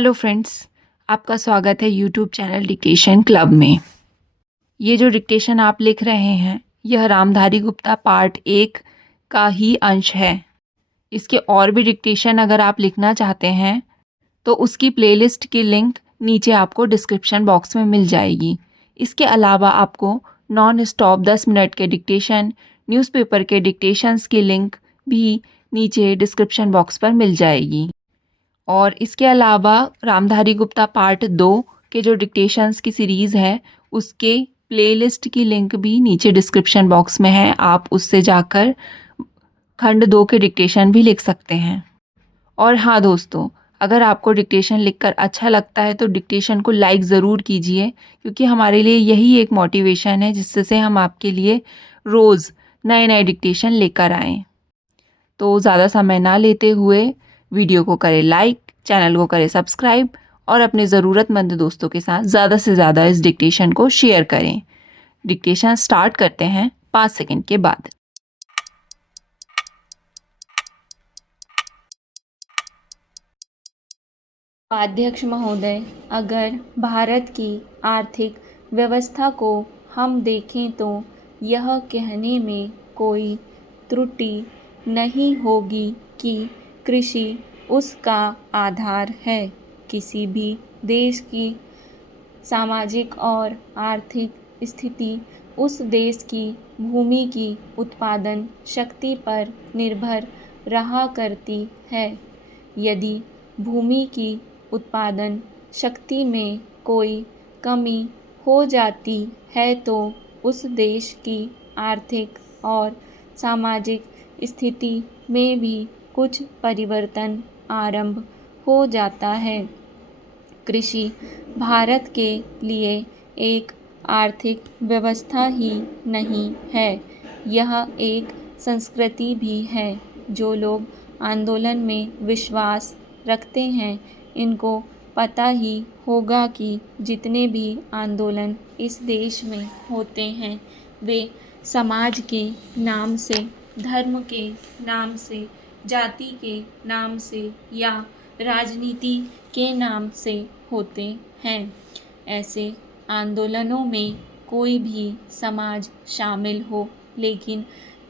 Hello friends, आपका स्वागत है यूट्यूब चैनल डिक्टेशन क्लब में। ये जो डिक्टेशन आप लिख रहे हैं, यह रामधारी गुप्ता पार्ट 1 का ही अंश है। इसके और भी डिक्टेशन अगर आप लिखना चाहते हैं, तो उसकी प्लेलिस्ट की लिंक नीचे आपको डिस्क्रिप्शन बॉक्स में मिल जाएगी। इसके अलावा आपको नॉन स्टॉप 10 मिनट के डिक्टेशन, न्यूज़पेपर के डिक्टेशंस की लिंक भी नीचे डिस्क्रिप्शन बॉक्स पर मिल जाएगी। और इसके अलावा रामधारी गुप्ता पार्ट 2 के जो डिक्टेशंस की सीरीज़ है, उसके प्लेलिस्ट की लिंक भी नीचे डिस्क्रिप्शन बॉक्स में है। आप उससे जाकर खंड 2 के डिक्टेशन भी लिख सकते हैं। और हाँ दोस्तों, अगर आपको डिक्टेशन लिखकर अच्छा लगता है तो डिक्टेशन को लाइक ज़रूर कीजिए, क्योंकि हमारे लिए यही एक मोटिवेशन है जिससे हम आपके लिए रोज़ नए नए डिक्टेशन लेकर आएँ। तो ज़्यादा समय ना लेते हुए वीडियो को करें लाइक, चैनल को करें सब्सक्राइब और अपने ज़रूरतमंद दोस्तों के साथ ज़्यादा से ज़्यादा इस डिक्टेशन को शेयर करें। डिक्टेशन स्टार्ट करते हैं 5 सेकंड के बाद। अध्यक्ष महोदय, अगर भारत की आर्थिक व्यवस्था को हम देखें तो यह कहने में कोई त्रुटि नहीं होगी कि कृषि उसका आधार है। किसी भी देश की सामाजिक और आर्थिक स्थिति उस देश की भूमि की उत्पादन शक्ति पर निर्भर रहा करती है। यदि भूमि की उत्पादन शक्ति में कोई कमी हो जाती है तो उस देश की आर्थिक और सामाजिक स्थिति में भी कुछ परिवर्तन आरंभ हो जाता है। कृषि भारत के लिए एक आर्थिक व्यवस्था ही नहीं है, यह एक संस्कृति भी है। जो लोग आंदोलन में विश्वास रखते हैं, इनको पता ही होगा कि जितने भी आंदोलन इस देश में होते हैं, वे समाज के नाम से, धर्म के नाम से, जाति के नाम से या राजनीति के नाम से होते हैं। ऐसे आंदोलनों में कोई भी समाज शामिल हो, लेकिन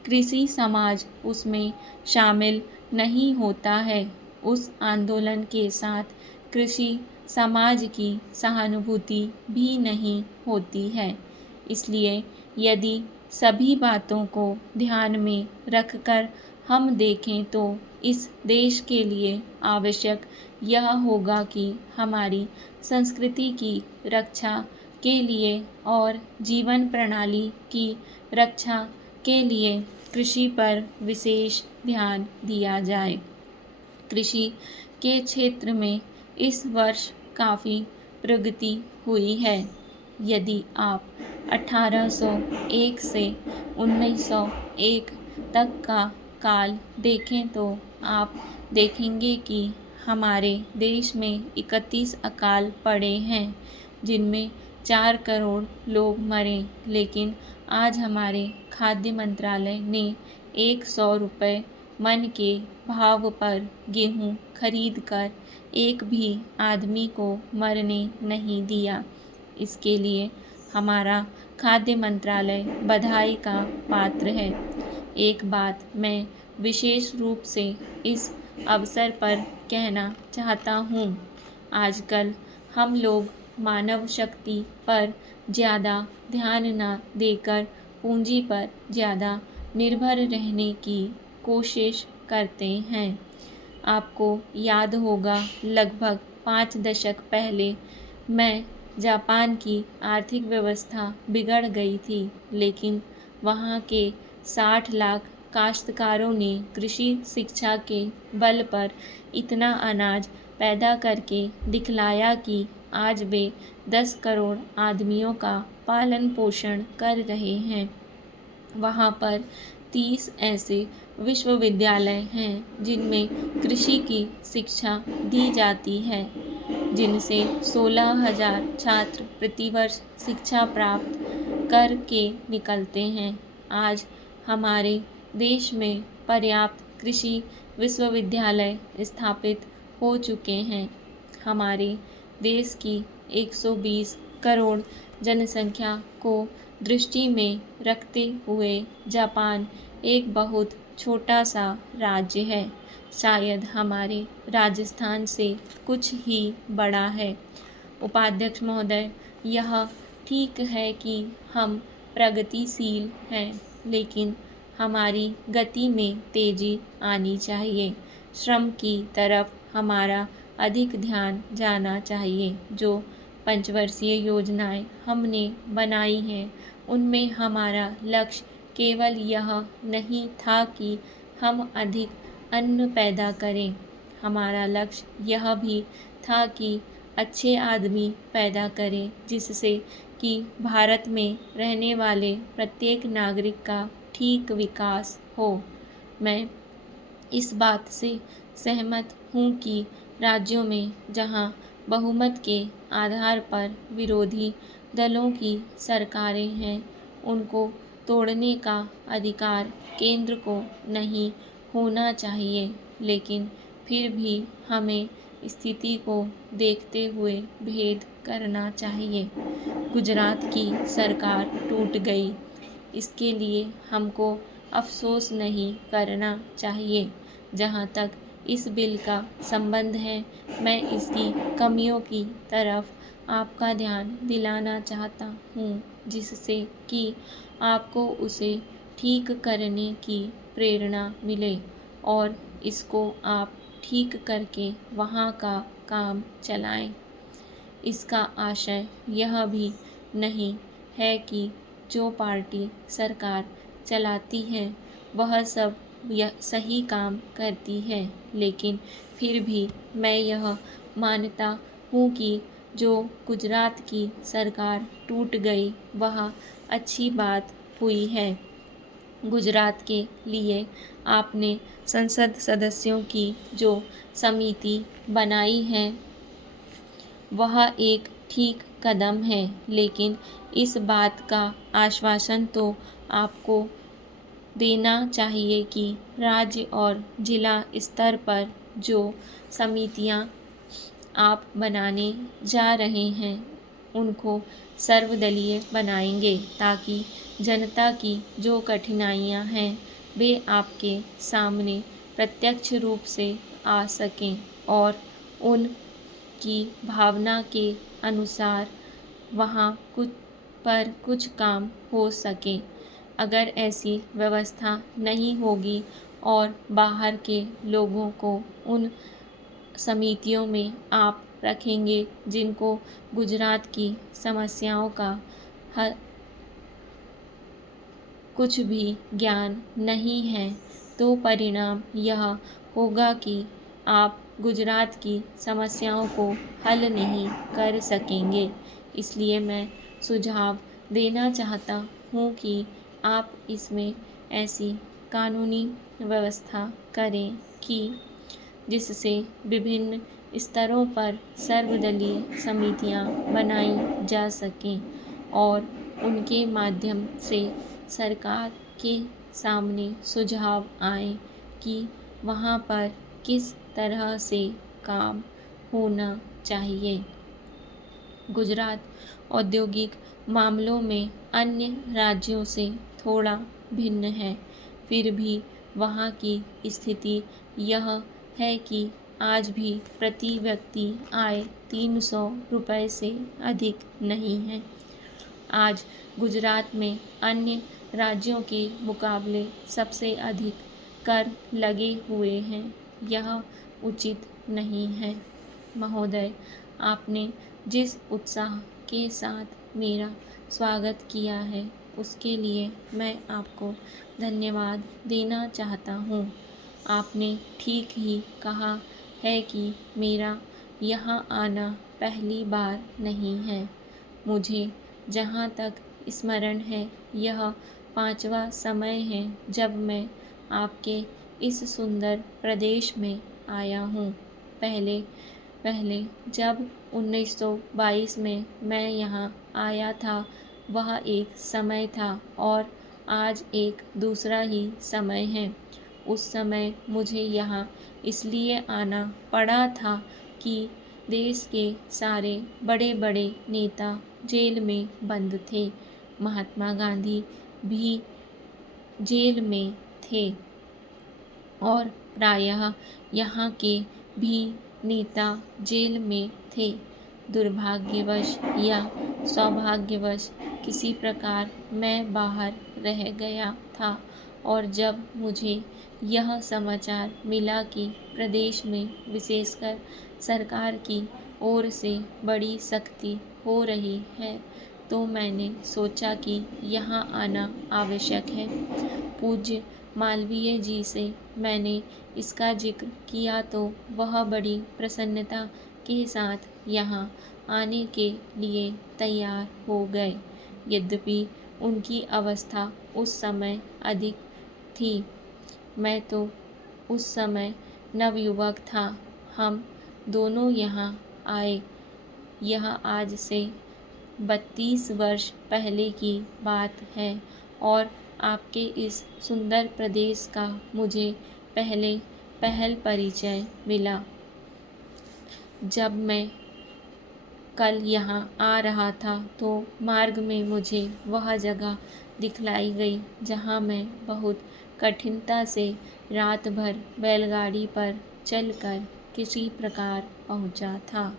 कृषि समाज उसमें शामिल नहीं होता है। उस आंदोलन के साथ कृषि समाज की सहानुभूति भी नहीं होती है। इसलिए यदि सभी बातों को ध्यान में रखकर हम देखें तो इस देश के लिए आवश्यक यह होगा कि हमारी संस्कृति की रक्षा के लिए और जीवन प्रणाली की रक्षा के लिए कृषि पर विशेष ध्यान दिया जाए। कृषि के क्षेत्र में इस वर्ष काफ़ी प्रगति हुई है। यदि आप 1801 से 1901 तक का काल देखें तो आप देखेंगे कि हमारे देश में 31 अकाल पड़े हैं, जिनमें 4 करोड़ लोग मरे। लेकिन आज हमारे खाद्य मंत्रालय ने 100 रुपये मन के भाव पर गेहूं खरीदकर एक भी आदमी को मरने नहीं दिया। इसके लिए हमारा खाद्य मंत्रालय बधाई का पात्र है। एक बात मैं विशेष रूप से इस अवसर पर कहना चाहता हूँ। आजकल हम लोग मानव शक्ति पर ज़्यादा ध्यान न देकर पूंजी पर ज़्यादा निर्भर रहने की कोशिश करते हैं। आपको याद होगा, लगभग 5 दशक पहले मैं जापान की आर्थिक व्यवस्था बिगड़ गई थी, लेकिन वहाँ के 60 लाख काश्तकारों ने कृषि शिक्षा के बल पर इतना अनाज पैदा करके दिखलाया कि आज वे 10 करोड़ आदमियों का पालन पोषण कर रहे हैं। वहाँ पर 30 ऐसे विश्वविद्यालय हैं जिनमें कृषि की शिक्षा दी जाती है, जिनसे 16,000 छात्र प्रतिवर्ष शिक्षा प्राप्त करके निकलते हैं। आज हमारे देश में पर्याप्त कृषि विश्वविद्यालय स्थापित हो चुके हैं। हमारे देश की 120 करोड़ जनसंख्या को दृष्टि में रखते हुए जापान एक बहुत छोटा सा राज्य है, शायद हमारे राजस्थान से कुछ ही बड़ा है। उपाध्यक्ष महोदय, यह ठीक है कि हम प्रगतिशील हैं, लेकिन हमारी गति में तेजी आनी चाहिए। श्रम की तरफ हमारा अधिक ध्यान जाना चाहिए। जो पंचवर्षीय योजनाएं हमने बनाई हैं, उनमें हमारा लक्ष्य केवल यह नहीं था कि हम अधिक अन्न पैदा करें। हमारा लक्ष्य यह भी था कि अच्छे आदमी पैदा करें, जिससे कि भारत में रहने वाले प्रत्येक नागरिक का ठीक विकास हो। मैं इस बात से सहमत हूँ कि राज्यों में जहाँ बहुमत के आधार पर विरोधी दलों की सरकारें हैं, उनको तोड़ने का अधिकार केंद्र को नहीं होना चाहिए, लेकिन फिर भी हमें स्थिति को देखते हुए भेद करना चाहिए। गुजरात की सरकार टूट गई, इसके लिए हमको अफसोस नहीं करना चाहिए। जहाँ तक इस बिल का संबंध है, मैं इसकी कमियों की तरफ आपका ध्यान दिलाना चाहता हूँ, जिससे कि आपको उसे ठीक करने की प्रेरणा मिले और इसको आप ठीक करके वहाँ का काम चलाएं। इसका आशय यह भी नहीं है कि जो पार्टी सरकार चलाती है वह सब यह सही काम करती है, लेकिन फिर भी मैं यह मानता हूँ कि जो गुजरात की सरकार टूट गई वह अच्छी बात हुई है। गुजरात के लिए आपने संसद सदस्यों की जो समिति बनाई है वह एक ठीक कदम है, लेकिन इस बात का आश्वासन तो आपको देना चाहिए कि राज्य और जिला स्तर पर जो समितियां आप बनाने जा रहे हैं उनको सर्वदलीय बनाएंगे, ताकि जनता की जो कठिनाइयां हैं वे आपके सामने प्रत्यक्ष रूप से आ सकें और उन की भावना के अनुसार वहाँ कुछ काम हो सके। अगर ऐसी व्यवस्था नहीं होगी और बाहर के लोगों को उन समितियों में आप रखेंगे जिनको गुजरात की समस्याओं का कुछ भी ज्ञान नहीं है, तो परिणाम यह होगा कि आप गुजरात की समस्याओं को हल नहीं कर सकेंगे। इसलिए मैं सुझाव देना चाहता हूँ कि आप इसमें ऐसी कानूनी व्यवस्था करें कि जिससे विभिन्न स्तरों पर सर्वदलीय समितियां बनाई जा सकें और उनके माध्यम से सरकार के सामने सुझाव आए कि वहाँ पर किस तरह से काम होना चाहिए। गुजरात औद्योगिक मामलों में अन्य राज्यों से थोड़ा भिन्न है, फिर भी वहाँ की स्थिति यह है कि आज भी प्रति व्यक्ति आय 300 रुपये से अधिक नहीं है। आज गुजरात में अन्य राज्यों के मुकाबले सबसे अधिक कर लगे हुए हैं। यह उचित नहीं है। महोदय, आपने जिस उत्साह के साथ मेरा स्वागत किया है उसके लिए मैं आपको धन्यवाद देना चाहता हूँ। आपने ठीक ही कहा है कि मेरा यहाँ आना पहली बार नहीं है। मुझे जहाँ तक स्मरण है यह 5वां समय है जब मैं आपके इस सुंदर प्रदेश में आया हूँ। पहले जब 1922 में मैं यहाँ आया था वह एक समय था और आज एक दूसरा ही समय है। उस समय मुझे यहाँ इसलिए आना पड़ा था कि देश के सारे बड़े बड़े नेता जेल में बंद थे। महात्मा गांधी भी जेल में थे और प्रायः यहाँ के भी नेता जेल में थे। दुर्भाग्यवश या सौभाग्यवश किसी प्रकार मैं बाहर रह गया था और जब मुझे यह समाचार मिला कि प्रदेश में विशेषकर सरकार की ओर से बड़ी सख्ती हो रही है तो मैंने सोचा कि यहाँ आना आवश्यक है। पूज्य मालवीय जी से मैंने इसका जिक्र किया तो वह बड़ी प्रसन्नता के साथ यहाँ आने के लिए तैयार हो गए। यद्यपि उनकी अवस्था उस समय अधिक थी, मैं तो उस समय नवयुवक था। हम दोनों यहाँ आए। यह आज से 32 वर्ष पहले की बात है और आपके इस सुंदर प्रदेश का मुझे पहल परिचय मिला। जब मैं कल यहाँ आ रहा था तो मार्ग में मुझे वह जगह दिखलाई गई जहाँ मैं बहुत कठिनता से रात भर बैलगाड़ी पर चलकर किसी प्रकार पहुँचा था।